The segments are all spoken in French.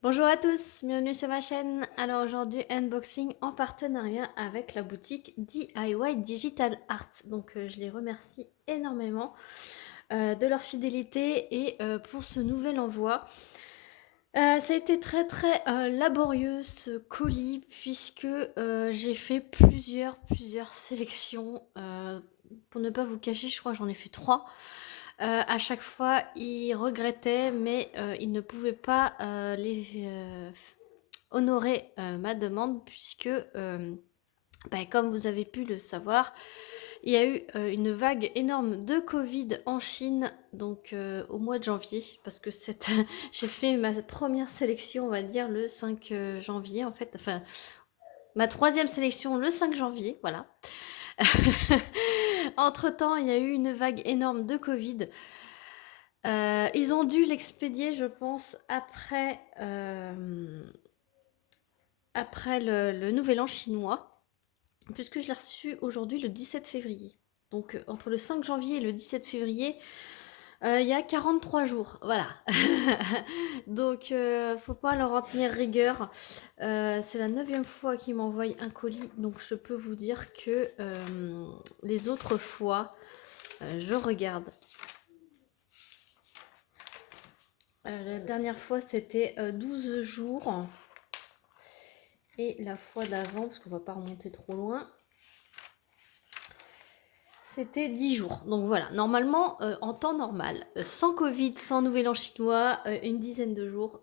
Bonjour à tous, bienvenue sur ma chaîne. Alors aujourd'hui, unboxing en partenariat avec la boutique DIY Digital Art. Donc je les remercie énormément de leur fidélité et pour ce nouvel envoi. Ça a été très laborieux ce colis puisque j'ai fait plusieurs sélections. Pour ne pas vous cacher, je crois que j'en ai fait 3. À chaque fois, il regrettait, mais il ne pouvait pas honorer ma demande puisque, comme vous avez pu le savoir, il y a eu une vague énorme de Covid en Chine, donc au mois de janvier, parce que j'ai fait ma première sélection, on va dire, le 5 janvier, en fait, enfin, ma troisième sélection le 5 janvier, voilà. Entre-temps, il y a eu une vague énorme de Covid. Ils ont dû l'expédier, je pense, après le nouvel an chinois, puisque je l'ai reçu aujourd'hui le 17 février. Donc entre le 5 janvier et le 17 février, il y a 43 jours, voilà. Donc faut pas leur en tenir rigueur. C'est la 9e fois qu'ils m'envoient un colis, donc je peux vous dire que les autres fois, je regarde. La dernière fois, c'était 12 jours. Et la fois d'avant, parce qu'on va pas remonter trop loin, c'était 10 jours. Donc voilà, normalement, en temps normal, sans Covid, sans Nouvel An chinois, une dizaine de jours,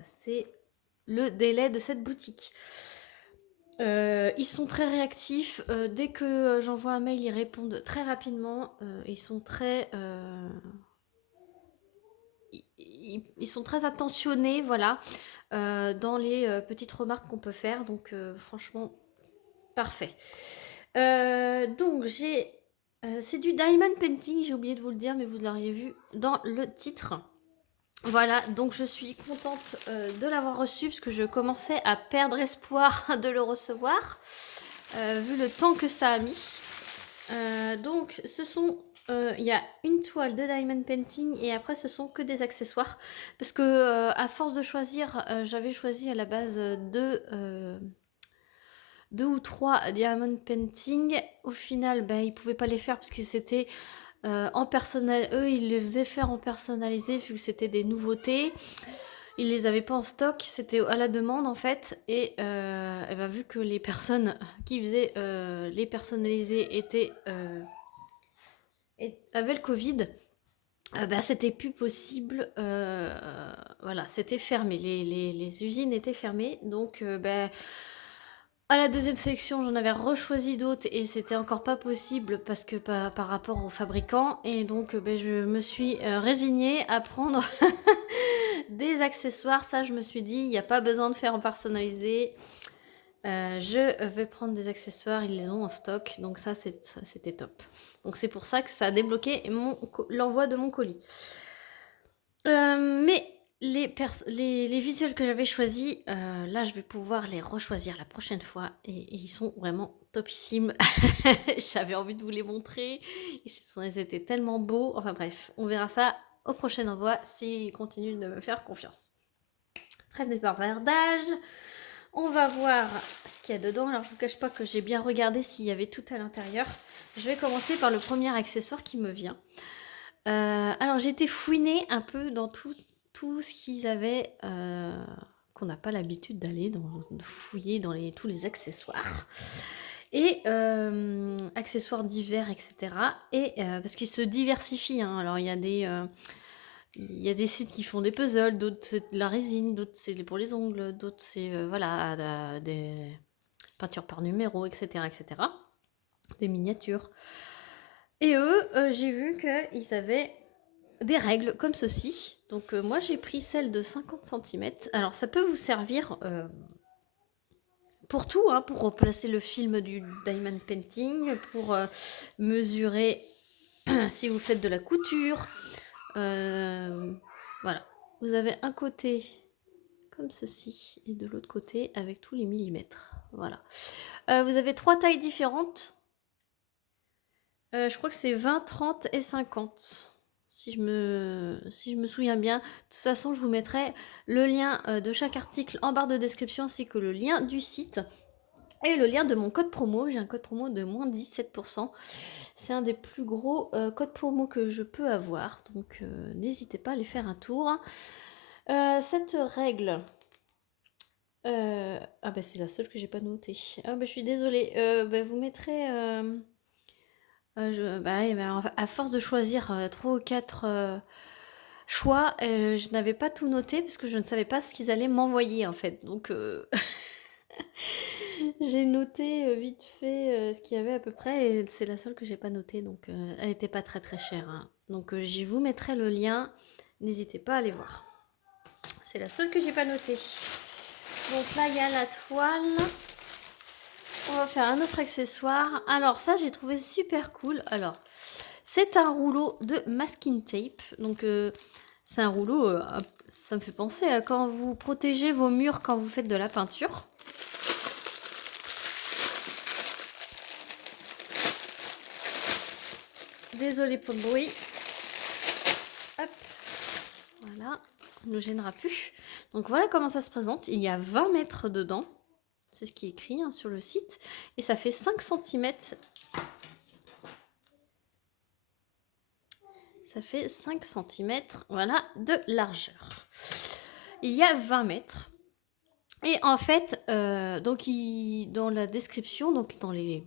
c'est le délai de cette boutique. Ils sont très réactifs. Dès que j'envoie un mail, ils répondent très rapidement. Ils sont ils sont très attentionnés, voilà, dans les petites remarques qu'on peut faire. Donc franchement, parfait. Donc c'est du diamond painting, j'ai oublié de vous le dire, mais vous l'auriez vu dans le titre. Voilà, donc je suis contente de l'avoir reçu parce que je commençais à perdre espoir de le recevoir, vu le temps que ça a mis. Donc il y a une toile de diamond painting et après ce sont que des accessoires parce que à force de choisir, j'avais choisi à la base deux ou trois diamond painting. Au final, ils pouvaient pas les faire parce que c'était en personnel. Eux, ils les faisaient faire en personnalisé vu que c'était des nouveautés. Ils les avaient pas en stock, c'était à la demande en fait. Et, vu que les personnes qui faisaient les personnalisés avaient le Covid, c'était plus possible. Voilà, c'était fermé. Les usines étaient fermées. Donc, à la deuxième sélection, j'en avais rechoisi d'autres et c'était encore pas possible parce que par rapport aux fabricants. Et donc, je me suis résignée à prendre des accessoires. Ça, je me suis dit, il n'y a pas besoin de faire en personnalisé. Je vais prendre des accessoires, ils les ont en stock. Donc ça, c'était top. Donc c'est pour ça que ça a débloqué l'envoi de mon colis. Mais les visuels que j'avais choisis, là, je vais pouvoir les rechoisir la prochaine fois et ils sont vraiment topissimes. J'avais envie de vous les montrer. Ils étaient tellement beaux. Enfin bref, on verra ça au prochain envoi s'ils continuent de me faire confiance. Trêve de bavardage. On va voir ce qu'il y a dedans. Alors, je vous cache pas que j'ai bien regardé s'il y avait tout à l'intérieur. Je vais commencer par le premier accessoire qui me vient. Alors, j'ai été fouiner un peu dans tout ce qu'ils avaient, qu'on n'a pas l'habitude d'aller de fouiller dans tous les accessoires. Et accessoires divers, etc. Et parce qu'ils se diversifient, hein. Alors, il y a des sites qui font des puzzles, d'autres c'est de la résine, d'autres c'est pour les ongles, d'autres c'est voilà, des peintures par numéro, etc., etc. Des miniatures. Et eux, j'ai vu qu'ils avaient des règles comme ceci. Donc moi j'ai pris celle de 50 cm. Alors ça peut vous servir pour tout, hein, pour replacer le film du diamond painting, pour mesurer si vous faites de la couture. Voilà. Vous avez un côté comme ceci et de l'autre côté avec tous les millimètres. Voilà. Vous avez 3 tailles différentes. Je crois que c'est 20, 30 et 50. si je me souviens bien. De toute façon, je vous mettrai le lien de chaque article en barre de description, ainsi que le lien du site et le lien de mon code promo. J'ai un code promo de moins 17%. C'est un des plus gros codes promo que je peux avoir, donc n'hésitez pas à aller faire un tour. Cette règle, ah bah c'est la seule que j'ai pas notée. Ah bah je suis désolée. Bah, vous mettrez. Bah, oui, bah, à force de choisir 3 ou 4 choix, je n'avais pas tout noté parce que je ne savais pas ce qu'ils allaient m'envoyer en fait. Donc j'ai noté vite fait ce qu'il y avait à peu près, et c'est la seule que j'ai pas notée. Donc elle n'était pas très très chère, hein. Donc j'y vous mettrai le lien. N'hésitez pas à aller voir. C'est la seule que j'ai pas notée. Donc là il y a la toile. On va faire un autre accessoire. Alors ça j'ai trouvé super cool. Alors c'est un rouleau de masking tape. Donc c'est un rouleau, ça me fait penser à quand vous protégez vos murs quand vous faites de la peinture. Désolée pour le bruit. Hop, voilà, on ne nous gênera plus. Donc voilà comment ça se présente. Il y a 20 mètres dedans. C'est ce qui est écrit hein, sur le site. Et ça fait 5 cm. Ça fait 5 cm, voilà, de largeur. Il y a 20 mètres. Et en fait, donc dans la description, donc dans les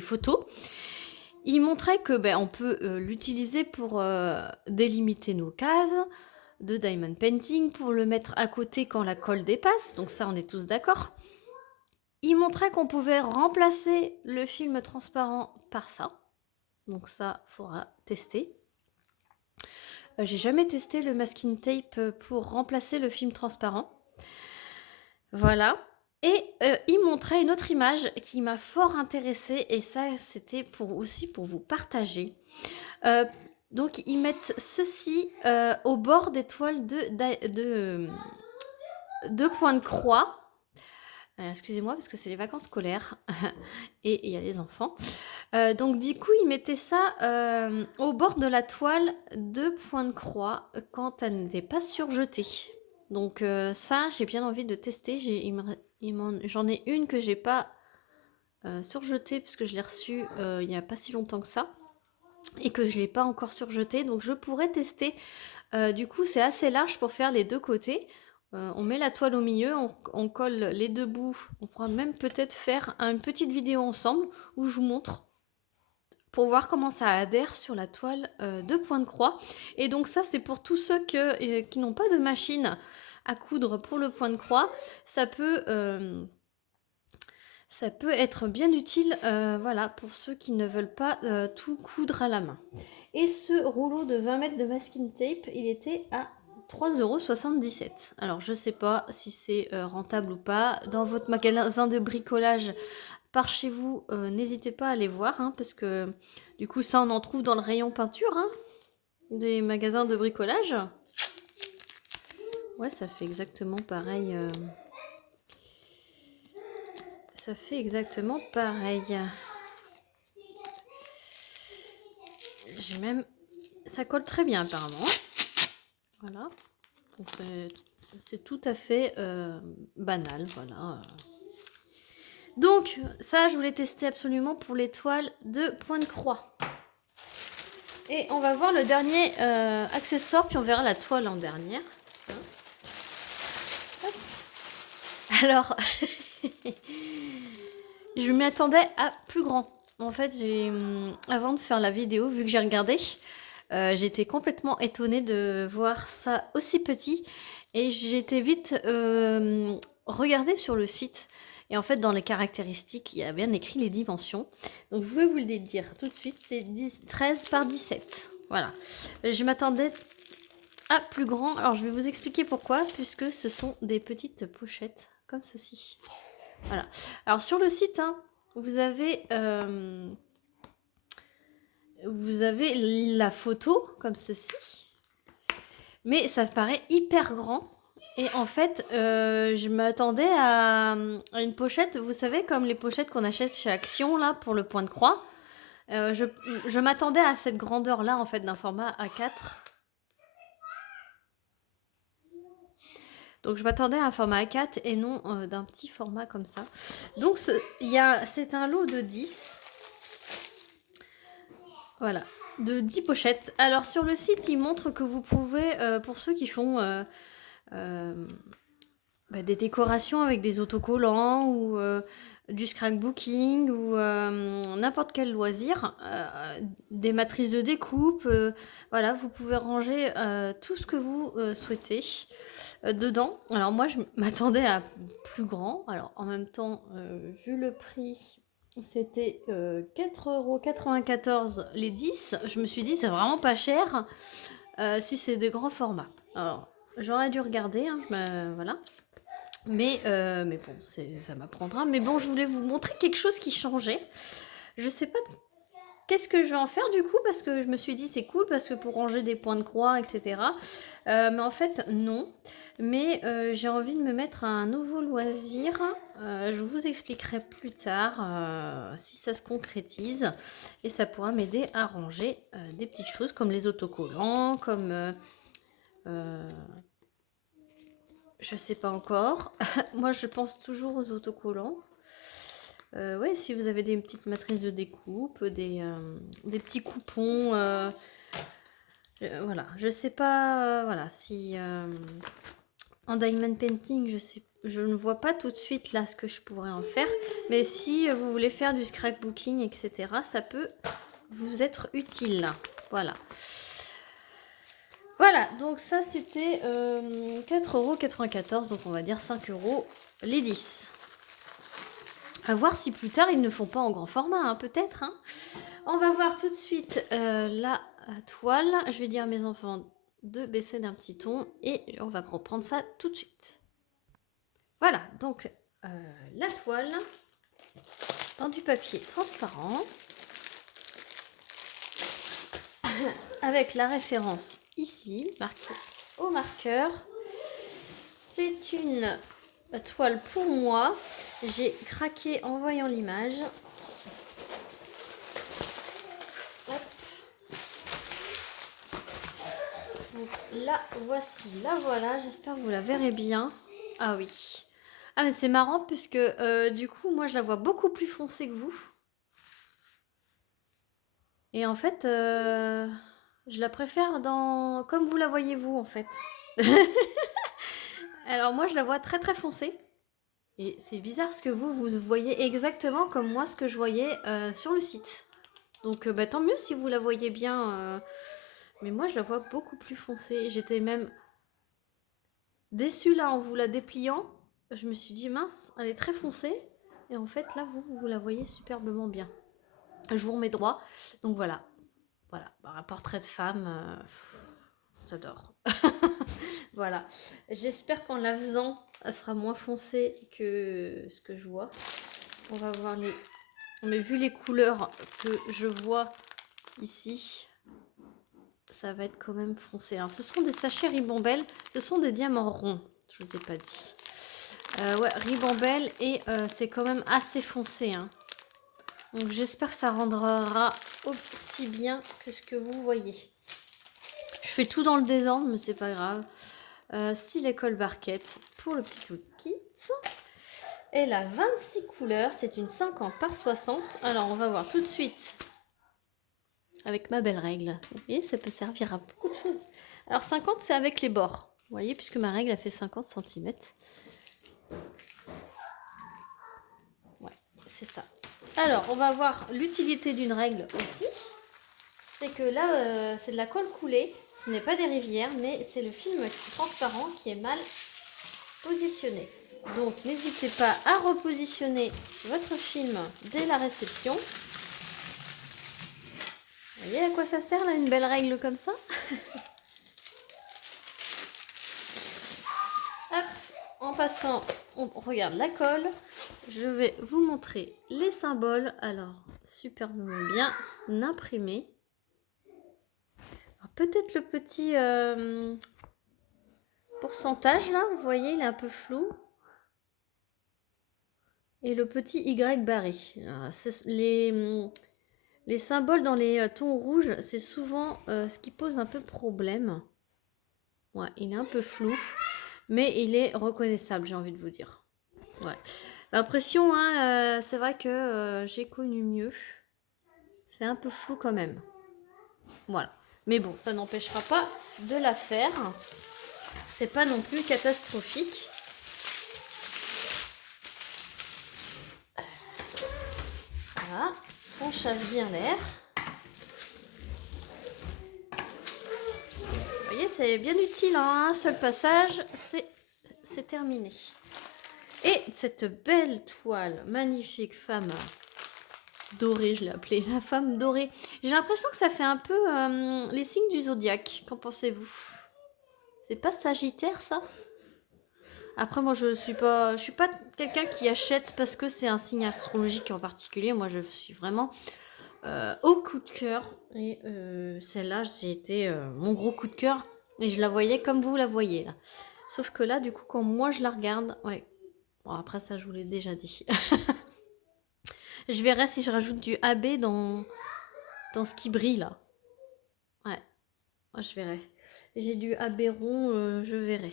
photos, il montrait que on peut l'utiliser pour délimiter nos cases de diamond painting, pour le mettre à côté quand la colle dépasse. Donc ça, on est tous d'accord. Il montrait qu'on pouvait remplacer le film transparent par ça. Donc ça, faudra tester. J'ai jamais testé le masking tape pour remplacer le film transparent. Voilà. Et il montrait une autre image qui m'a fort intéressée, et ça c'était aussi pour vous partager. Donc ils mettent ceci au bord des toiles de points de croix. Excusez-moi parce que c'est les vacances scolaires et il y a les enfants. Donc du coup ils mettaient ça au bord de la toile de points de croix quand elle n'était pas surjetée. Donc ça j'ai bien envie de tester. J'en ai une que j'ai pas surjetée puisque je l'ai reçue il n'y a pas si longtemps que ça, et que je l'ai pas encore surjetée, donc je pourrais tester. Du coup c'est assez large pour faire les deux côtés. On met la toile au milieu, on colle les deux bouts. On pourra même peut-être faire une petite vidéo ensemble où je vous montre pour voir comment ça adhère sur la toile de point de croix. Et donc ça c'est pour tous ceux qui n'ont pas de machine à coudre pour le point de croix. Ça peut être bien utile, voilà, pour ceux qui ne veulent pas tout coudre à la main. Et ce rouleau de 20 mètres de masking tape, il était à 3,77 €. Alors je sais pas si c'est rentable ou pas. Dans votre magasin de bricolage par chez vous, n'hésitez pas à aller voir, hein, parce que du coup ça on en trouve dans le rayon peinture, hein, des magasins de bricolage. Ouais, ça fait exactement pareil. Ça fait exactement pareil. J'ai même... Ça colle très bien apparemment. Voilà. Donc c'est tout à fait banal, voilà. Donc ça je voulais tester absolument pour les toiles de point de croix. Et on va voir le dernier accessoire, puis on verra la toile en dernière. Hop. Alors je m'y attendais à plus grand. En fait avant de faire la vidéo, vu que j'ai regardé, j'étais complètement étonnée de voir ça aussi petit, et j'ai été vite regarder sur le site, et en fait dans les caractéristiques il y a bien écrit les dimensions. Donc je vais vous le dire tout de suite, c'est 13 par 17. Voilà, je m'attendais à plus grand. Alors je vais vous expliquer pourquoi, puisque ce sont des petites pochettes comme ceci. Voilà, alors sur le site hein, vous avez la photo comme ceci, mais ça paraît hyper grand. Et en fait, je m'attendais à une pochette, vous savez, comme les pochettes qu'on achète chez Action là pour le point de croix. Je m'attendais à cette grandeur-là, en fait, d'un format A4. Donc je m'attendais à un format A4 et non d'un petit format comme ça. Donc c'est un lot de 10. Voilà, de 10 pochettes. Alors sur le site, il montre que vous pouvez, pour ceux qui font des décorations avec des autocollants ou du scrapbooking ou n'importe quel loisir, des matrices de découpe, voilà, vous pouvez ranger tout ce que vous souhaitez dedans. Alors moi, je m'attendais à plus grand. Alors en même temps, vu le prix, c'était 4,94 € les 10. Je me suis dit, c'est vraiment pas cher si c'est des grands formats. Alors, j'aurais dû regarder, hein, voilà. Mais bon, ça m'apprendra. Mais bon, je voulais vous montrer quelque chose qui changeait. Je sais pas qu'est-ce que je vais en faire du coup, parce que je me suis dit c'est cool, parce que pour ranger des points de croix, etc. Mais en fait, non. Mais j'ai envie de me mettre à un nouveau loisir. Je vous expliquerai plus tard si ça se concrétise. Et ça pourra m'aider à ranger des petites choses comme les autocollants, comme... je sais pas encore. Moi, je pense toujours aux autocollants. Ouais, si vous avez des petites matrices de découpe, des petits coupons, voilà. Je sais pas, voilà, si en diamond painting, je ne vois pas tout de suite là ce que je pourrais en faire. Mais si vous voulez faire du scrapbooking, etc., ça peut vous être utile. Voilà. Voilà, donc ça c'était 4,94 €, donc on va dire 5 € les 10. À voir si plus tard ils ne font pas en grand format, hein, peut-être. Hein. On va voir tout de suite la toile. Je vais dire à mes enfants de baisser d'un petit ton et on va reprendre ça tout de suite. Voilà, donc la toile dans du papier transparent avec la référence ici, marquée au marqueur. C'est une toile pour moi. J'ai craqué en voyant l'image. Donc la voici, la voilà. J'espère que vous la verrez bien. Ah oui. Ah mais c'est marrant puisque du coup moi je la vois beaucoup plus foncée que vous. Et en fait je la préfère dans comme vous la voyez vous en fait. Alors moi je la vois très très foncée. Et c'est bizarre parce que vous voyez exactement comme moi ce que je voyais sur le site. Donc tant mieux si vous la voyez bien. Mais moi je la vois beaucoup plus foncée. J'étais même déçue là en vous la dépliant. Je me suis dit mince, elle est très foncée. Et en fait là vous la voyez superbement bien. Je vous remets droit. Donc voilà. Voilà. Un portrait de femme. J'adore. Voilà. J'espère qu'en la faisant, elle sera moins foncée que ce que je vois. On va voir les... Mais vu les couleurs que je vois ici, ça va être quand même foncé. Alors ce sont des sachets Ribambelle, ce sont des diamants ronds, je vous ai pas dit. Ouais, Ribambelle et c'est quand même assez foncé. Hein. Donc j'espère que ça rendra aussi bien que ce que vous voyez. Je fais tout dans le désordre, mais c'est pas grave. Style école barquette pour le petit kit. Elle a 26 couleurs, c'est une 50 par 60. Alors on va voir tout de suite avec ma belle règle. Vous voyez, ça peut servir à beaucoup de choses. Alors 50, c'est avec les bords. Vous voyez, puisque ma règle a fait 50 cm. Ouais, c'est ça. Alors, on va voir l'utilité d'une règle aussi. C'est que là, c'est de la colle coulée. Ce n'est pas des rivières, mais c'est le film transparent qui est mal positionné. Donc, n'hésitez pas à repositionner votre film dès la réception. Vous voyez à quoi ça sert, là, une belle règle comme ça? Hop, en passant, on regarde la colle. Je vais vous montrer les symboles. Alors, superbement bien imprimés. Peut-être le petit pourcentage, là, vous voyez, il est un peu flou. Et le petit Y barré. Alors, Les symboles dans les tons rouges, c'est souvent ce qui pose un peu problème. Ouais, il est un peu flou, mais il est reconnaissable, j'ai envie de vous dire. Ouais. L'impression, hein, c'est vrai que j'ai connu mieux. C'est un peu flou quand même. Voilà. Mais bon, ça n'empêchera pas de la faire. C'est pas non plus catastrophique. Voilà. On chasse bien l'air. Vous voyez, c'est bien utile. En un seul passage, c'est terminé. Et cette belle toile, magnifique femme dorée, je l'ai appelée la femme dorée. J'ai l'impression que ça fait un peu les signes du zodiaque. Qu'en pensez-vous? C'est pas Sagittaire, ça? Après, moi, je suis pas quelqu'un qui achète parce que c'est un signe astrologique en particulier. Moi, je suis vraiment au coup de cœur. Et celle-là, c'était mon gros coup de cœur. Et je la voyais comme vous la voyez, là. Sauf que là, du coup, quand moi, je la regarde... Ouais. Bon, après, ça, je vous l'ai déjà dit. Je verrai si je rajoute du AB dans ce qui brille, là. Ouais. Moi, je verrai. J'ai du AB rond, je verrai.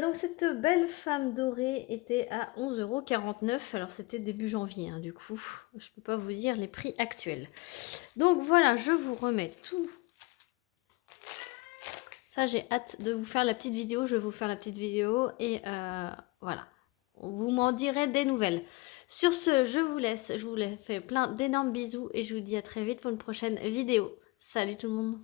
Donc cette belle femme dorée était à 11,49 €. Alors c'était début janvier, hein, du coup. Je peux pas vous dire les prix actuels. Donc voilà, je vous remets tout. Ça, j'ai hâte de vous faire la petite vidéo. Je vais vous faire la petite vidéo. Et voilà. Vous m'en direz des nouvelles. Sur ce, je vous laisse. Je vous fais plein d'énormes bisous. Et je vous dis à très vite pour une prochaine vidéo. Salut tout le monde.